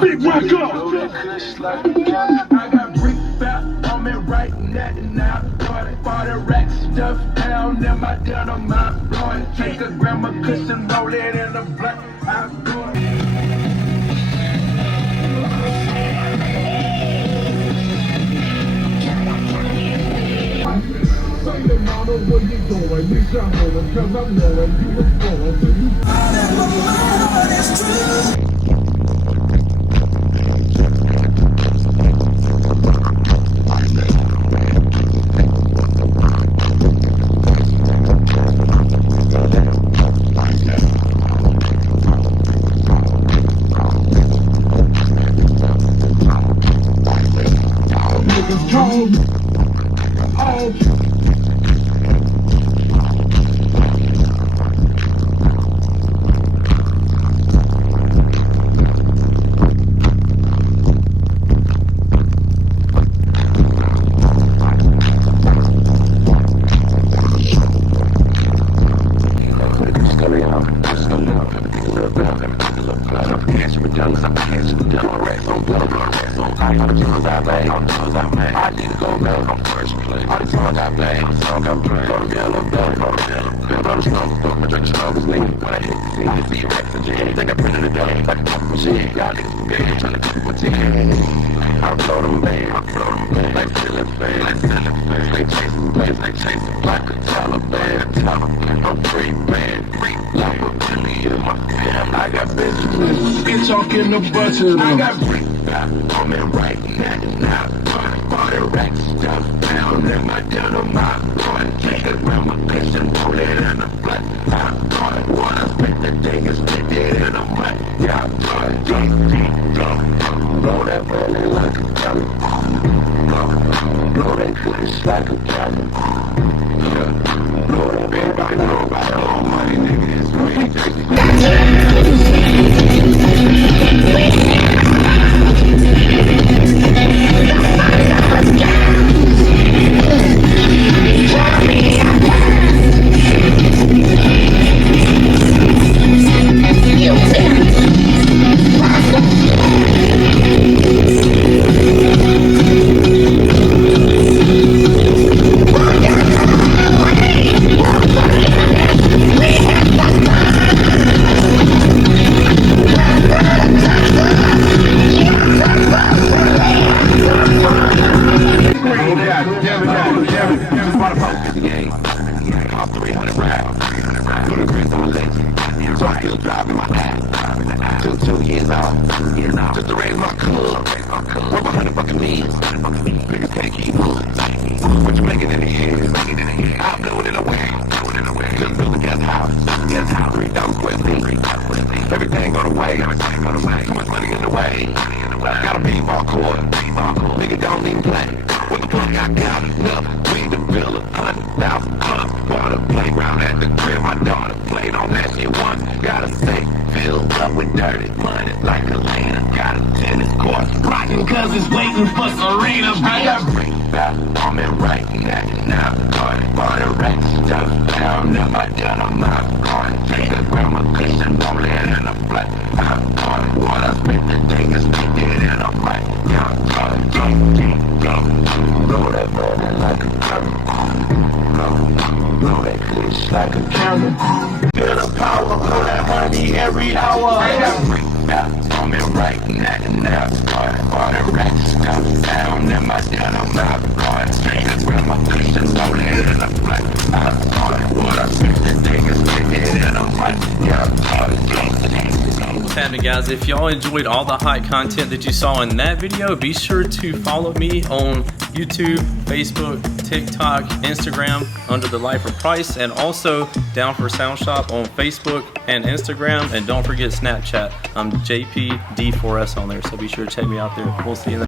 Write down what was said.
Big rock up! I got brick fat on me right now. Bought the rack stuff down in my denim. I'm going take a grandma cushion, roll it in the black. I'm going. Where you going? We shot home, cause I'm knowing you was born, so you niggas told me. I got bitch talking the budget. I got brick on me right now. Bought the rack stuff down in my denim. I'm going take a grandma cushion, roll it in the black. I'm going wanna spend the thing and stick it in the mud. Yeah, I'm going deep, blow that belly like a jelly. Blow that kush like a jelly. Yeah, blow that baby, I know about all money, nigga, it's crazy. Just to raise my club. Worth $100 niggas can't keep moving. What you making in the head? I'll blow it in a way. Just build a guest house. 3,000 square feet. Everything on the way. Too much money in the way. Got a b-ball court. Nigga don't even play. What the fuck I got enough? We the bill of 100,000 clubs. Bought a playground at the crib. My daughter played on that shit once. Got a safe filled up with dirty money like a lane. Got a tennis court. Rockin' cause it's waiting for Serena. I got brick back on me right now. Bought a rack stuff down in my denim. I'm going take a grandma cushion, roll it in a black. I'm going wanna spend the thing and stick it in a mic. Yeah, I'm going deep, blow that money like a jelly. Blow that kush like a jelly. Feel the power, blow that money every hour. I got brick back on me right now. Bought a rack stuff down in my denim. I'm going take a grandma cushion, roll it in a black. I'm going wanna spend the thing and stick it in a mic. Yeah, What's happening, guys? If y'all enjoyed all the hot content that you saw in that video, be sure to follow me on YouTube, Facebook, TikTok, Instagram under the Life of Price, and also Down for Sound Shop on Facebook and Instagram. And don't forget Snapchat. I'm JPD4S on there, so be sure to check me out there. We'll see you in the